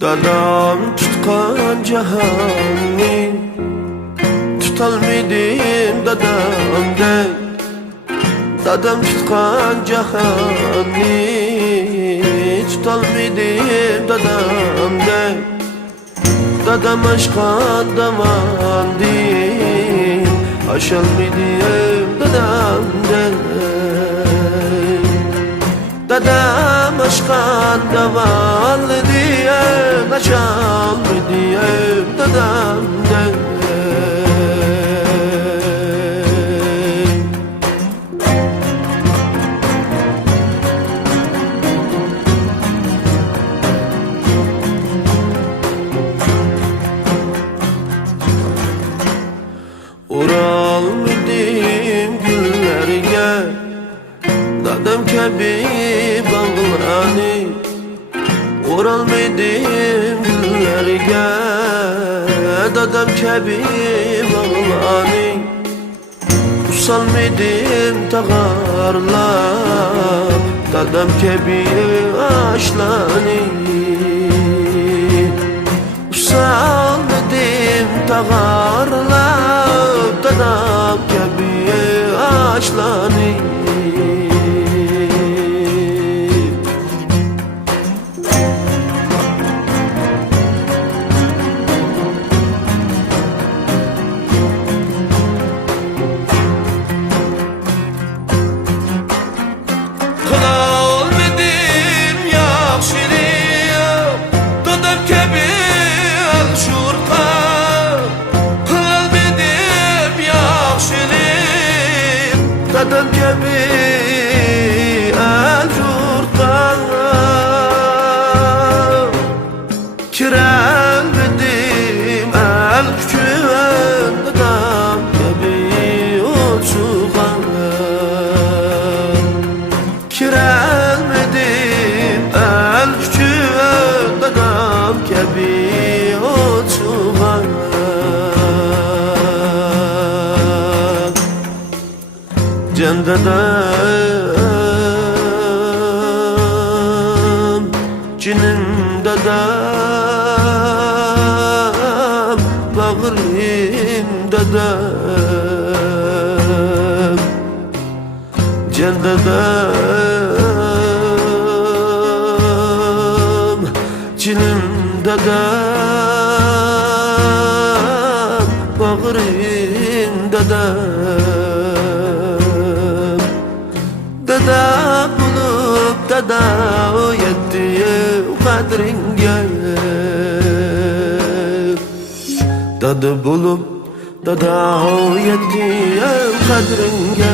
Dadam tutkan cahani tutalmadım dadamday. Dadam tutkan cahani tutalmadım dadamday. Dadam aşkan damandı aşalmadım dadamday. Dadam aşkan damanlı diye aşal mı diye dadam de. Ural mıydım güllerine dadam kebi bağlanı. Oralmadım güllerge dadam kebi bağlanı. Usalmadım tağarla dadam kebi aşlanı. Usalmadım tağarla dadam kebi aşlanı. Dadam kebi el-jurta kirelmedim el-küven. Dadam kebi uçuğan kirelmedim el-küven. Dadam kebi uçuğan can dadam, cinim dadam, bağrım dadam. Can dadam, cinim dadam, bağrım dadam. Dada bulup dada yettiye kadringe. Dada bulup dada yettiye kadringe.